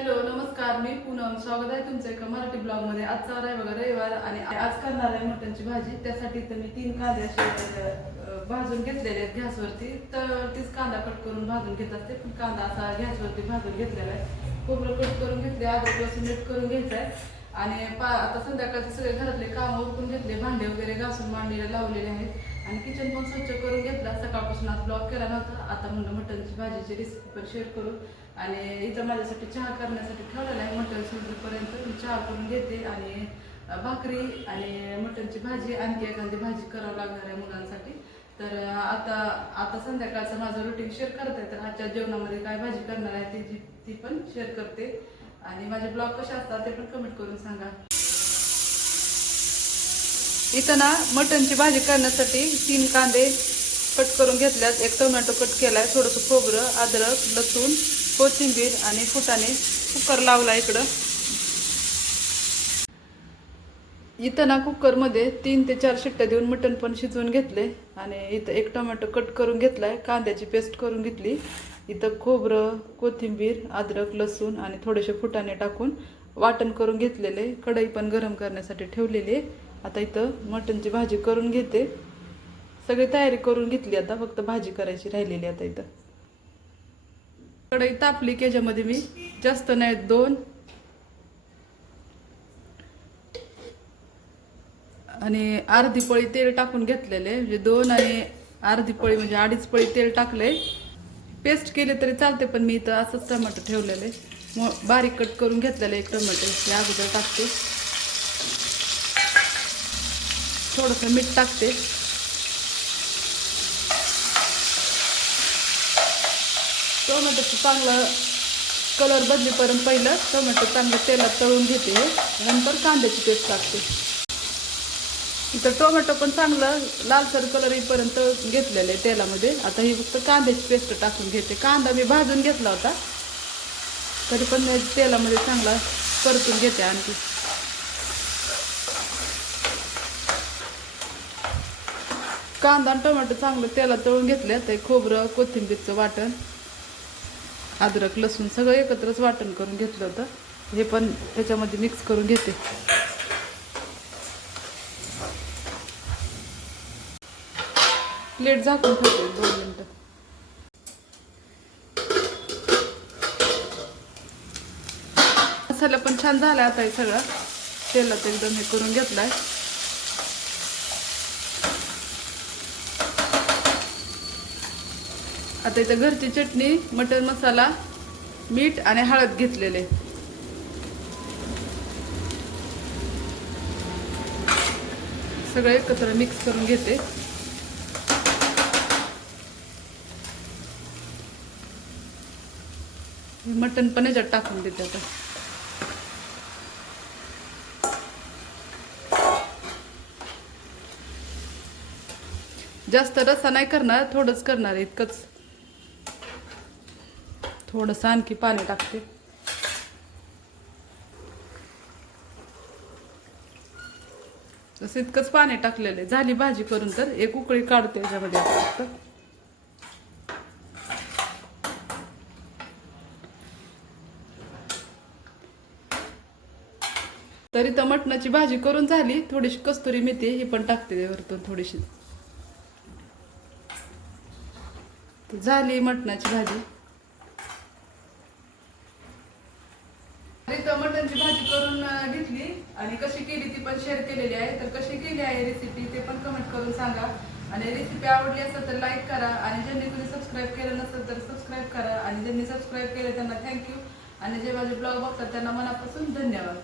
Hello नमस्कार. मी पूनम. स्वागत आहे तुमचं एका मराठी ब्लॉगमध्ये आजचा आहे बघा रविवार आणि आज करणार आहे मटणची भाजी. त्यासाठी तर मी तीन कांदे असे भाजून घेतलेले आहेत गॅसवरती. तर तीच कांदा कट करून भाजून घेत असते. पण कांदा असा गॅसवरती भाजून घेतलेला आहे. खोबरं कट करून घेतले आदर लसूण नीट करून घ्यायचं आहे आणि पा आता संध्याकाळचे सगळे घरातले काम उरकून घेतले. भांडे वगैरे घासून मांडीला लावलेले आहेत. आणि किचन पण स्वच्छ करून घेतला आज ब्लॉग केला नव्हता. आता म्हणलं मटनची भाजीची रेसिपी पण शेअर करू. आणि इथं माझ्यासाठी चहा करण्यासाठी ठेवलेला आहे मटन शिजूपर्यंत मी चहा करून घेते आणि भाकरी आणि मटनची भाजी आणखी एखादी भाजी करावं लागणार आहे मुलांसाठी. तर आता आता संध्याकाळचं माझं रुटीन शेअर करत आहे तर आजच्या जेवणामध्ये काय भाजी करणार आहे ती जी- ती पण शेअर करते. आणि माझे ब्लॉग कसे असतात ते पण कमेंट करून सांगा. इथं ना मटनची भाजी करण्यासाठी तीन कांदे कट करून घेतल्यात. एक टोमॅटो कट केला आहे थोडंसं खोबरं अद्रक लसूण कोथिंबीर आणि फुटाने कुकर लावला इकडं. इथं ना कुकरमध्ये तीन ते चार शिट्ट्या देऊन मटण पण शिजवून घेतले. आणि इथं एक टोमॅटो कट करून घेतला आहे कांद्याची पेस्ट करून घेतली. इथं खोबरं कोथिंबीर अद्रक लसूण आणि थोडेसे फुटाणे टाकून वाटण करून घेतलेले. कढई पण गरम करण्यासाठी ठेवलेली आहे. आता इथं मटणची भाजी करून घेते. सगळी तयारी करून घेतली आता फक्त भाजी करायची राहिलेली आता इथं. कढई तापली की याच्यामध्ये मी. जास्त नाही दोन. आणि अर्धी पळी तेल टाकून घेतलेले म्हणजे दोन आणि अर्धी पळी म्हणजे अडीच पळी तेल टाकले. पेस्ट केले तरी चालते पण मी इथं असंच टमाटर ठेवलेले. मग बारीक कट करून घेतलेले एक टमाटर हे अगोदर टाकते. थोडंसं मीठ टाकते. टोमॅटोचं चांगलं कलर बदलेपर्यंत पहिलं टोमॅटो चांगलं तेलात तळून घेते. नंतर कांद्याची पेस्ट टाकते. इथं टोमॅटो पण चांगलं लालसर कलर येईपर्यंत घेतलेलं आहे तेलामध्ये. आता ही फक्त कांद्याची पेस्ट टाकून घेते. कांदा मी भाजून घेतला होता. तरी पण तेलामध्ये चांगला परतून घेते आणखी. कांदा आणि टोमॅटो चांगलं तेलात तळून घेतले. ते खोबरं कोथिंबीरचं वाटण. अद्रक लसूण सगळं एकत्रच वाटण करून घेतलं होतं. हे पण त्याच्यामध्ये मिक्स करून घेते. प्लेट झाकून ठेवते दोन मिनटं. मसाला पण छान झाला आता हे सगळं. तेलात एकदम हे करून घेतलाय. आता इथं घरची चटणी मटन मसाला मीठ आणि हळद घेतलेले. सगळं एकत्र मिक्स करून घेते. मटन मटण पण याच्यात टाकून देते आता. जास्त रस्सा नाही करणार थोडंच करणार इतकंच. थोडंसं आणखी पाणी टाकते. तसं इतकंच पाणी टाकलेलं आहे. झाली भाजी करून तर एक उकळी काढते याच्यामध्ये फक्त. तरी तर मटणाची भाजी करून झाली. थोडीशी कस्तुरी मेथी ही पण टाकते वरतून थोडीशी. झाली मटणाची भाजी तर मटणची भाजी करून अं, घेतली आणि कशी केली ती पण शेअर केलेली आहे. तर कशी केली आहे रेसिपी ते पण कमेंट करून सांगा. आणि रेसिपी आवडली असेल तर लाईक करा. आणि ज्यांनी कुणी सबस्क्राईब केलं नसेल तर सबस्क्राईब करा. आणि ज्यांनी सबस्क्राईब केलं त्यांना थँक्यू आणि जे माझे ब्लॉग बघतात त्यांना मनापासून धन्यवाद.